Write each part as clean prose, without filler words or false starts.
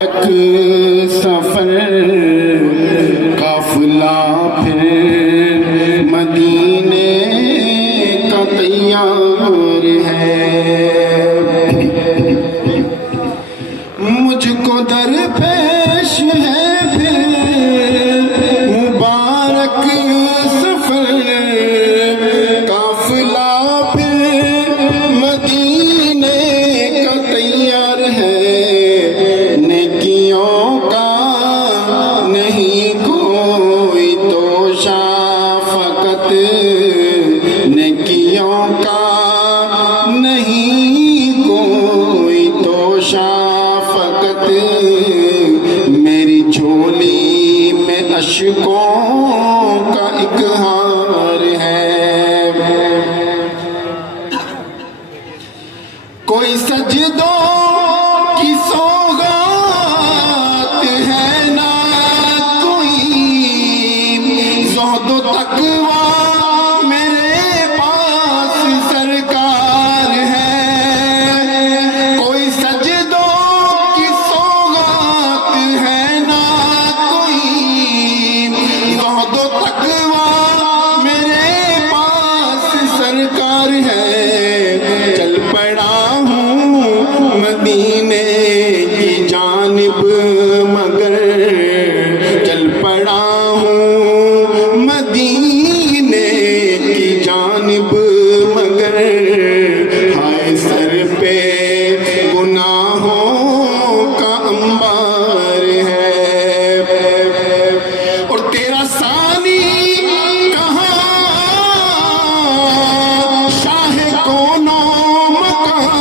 ایک سفر قافلہ پھر مدینے کا تیار ہے، مجھ کو درپیش ہے پھر مبارک سفر قافلہ پھر مدینے کا تیار ہے، نیکیوں کا نہیں کوئی توشہ فقط، نیکیوں کا نہیں کوئی توشہ فقط، میری جھولی میں اشکوں کا ایک ہار ہے، کوئی سجدوں کی سوگات ہے نہ کوئی، زہد و تقویٰ میرے پاس سرکار ہے، کوئی سجدوں کی سوگات ہے نہ کوئی، زہد و تقویٰ میرے پاس سرکار ہے، چل پڑا مدینے کی جانب مگر، چل پڑا ہوں مدینے کی جانب مگر، ہائے سر پہ گناہوں کا انبار ہے، اور تیرا ثانی کہاں شاہ کونوں مکان،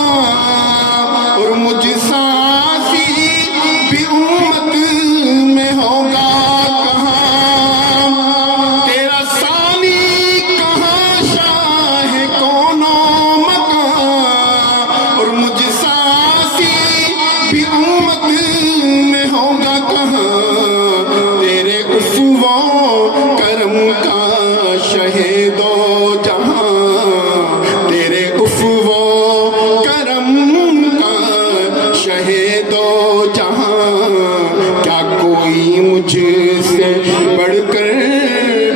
اور مجھ ساسی بھی امت میں ہوگا کہاں، تیرا ثانی کہاں شاہ کونوں مکان، اور مجھ ساسی بھی امت میں ہوگا کہاں، تیرے عفو کرم کا شہید و جہاں، تیرے عفو کرم کا شہید و جہاں، کیا کوئی مجھ سے بڑھ کر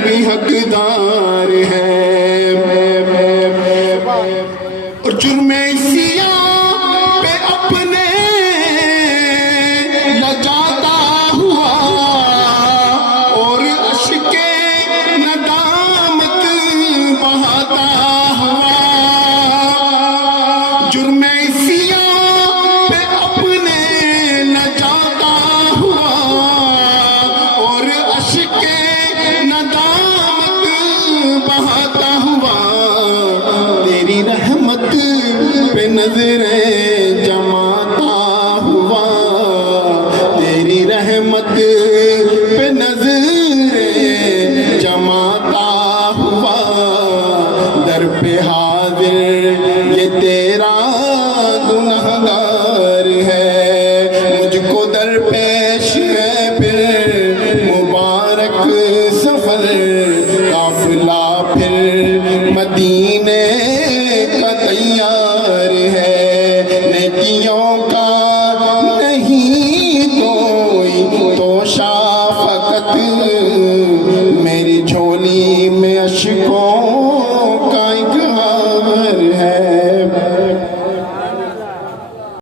بھی حقدار ہے، اور جرم سیاہ پہ اپنے لجاتا ہوا، اور اشک ندامت بہاتا ہوا، جرم سیاہ پہ اپنے لجاتا ہوا، اور اشک ندامت بہاتا ہوا، تیری رحمت پہ نظر